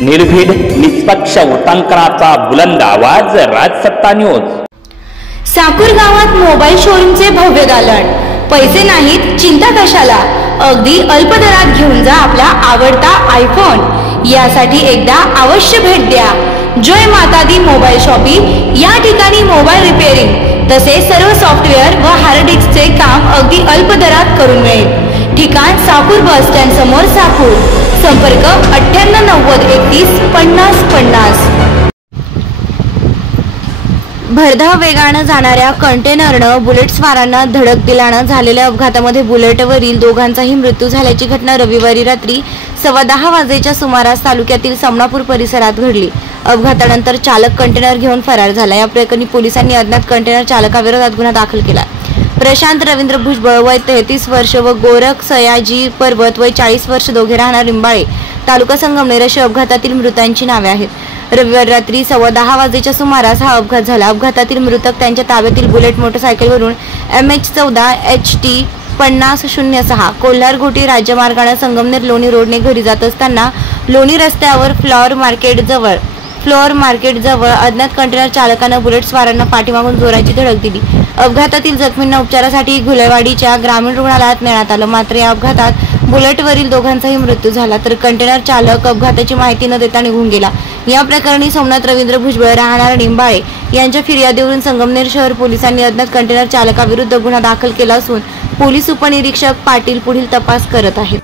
निर्भीड निष्पक्ष वृत्तांकनाचा बुलंद आवाज, राजसत्ता न्यूज। साकूर गावात मोबाईल शोरूमचे भव्य दालन। पैसे नाहीत, चिंता कशाला, अगदी अल्प दरात घेऊन जा आपला आवडता आयफोन। यासाठी एकदा अवश्य भेट द्या जय माता दी मोबाईल शॉपिंग। या ठिकाणी मोबाईल रिपेअरिंग तसेच सर्व सॉफ्टवेअर व हार्ड डिस्कचे काम अगदी अल्प दरात करून मिळेल। ठिकाण साकूर बस स्टँड समोर साकूर। संपर्क 9890315050। भरधाव वेगाने जाणाऱ्या कंटेनरनं बुलेट स्वारांना धडक दिल्यानं झालेल्या अपघातामध्ये बुलेटवरील दोघांचाही मृत्यू झाल्याची घटना रविवारी रात्री 10:15 वाजेच्या सुमारास तालुक्यातील समनापूर परिसरात घडली। अपघातानंतर चालक कंटेनर घेऊन फरार झाला। या प्रकरणी पोलिसांनी अज्ञात कंटेनर चालकाविरोधात गुन्हा दाखल केला। प्रशांत रवींद्र भुजबळ वय 33 वर्ष व गोरख सयाजी पर्वत वय 40 वर्ष दोघे राहणार लिंबाळे तालुका संगमनेर अशी अपघातातील मृतांची नावे आहेत। रविवारी रात्री 10:15 वाजेच्या सुमारास हा अपघात झाला। अपघातातील मृतक त्यांच्या ताब्यातील बुलेट मोटरसायकलवरून MH14 HT 5006 कोल्हार-घोटी राज्यमार्गाने संगमनेर लोणी रोडने घरी जात असताना लोणी रस्त्यावर फ्लॉवर मार्केट जवळ अज्ञात कंटेनर चालकाने बुलेट स्वारांना पाठीमागून जोराची धडक दिली। अपघातातील जखमींना उपचारासाठी घुलेवाडीच्या ग्रामीण रुग्णालयात नेण्यात आलं। मात्र या अपघातात बुलेटवरील दोघांचाही मृत्यू झाला तर कंटेनर चालक अपघाताची माहिती न देता निघून गेला। या प्रकरणी सोमनाथ रवींद्र भुजबळ राहणार लिंबाळे यांच्या फिर्यादीवरून संगमनेर शहर पोलिसांनी अज्ञात कंटेनर चालकाविरुद्ध गुन्हा दाखल केला असून पोलीस उपनिरीक्षक पाटील पुढील तपास करत आहेत।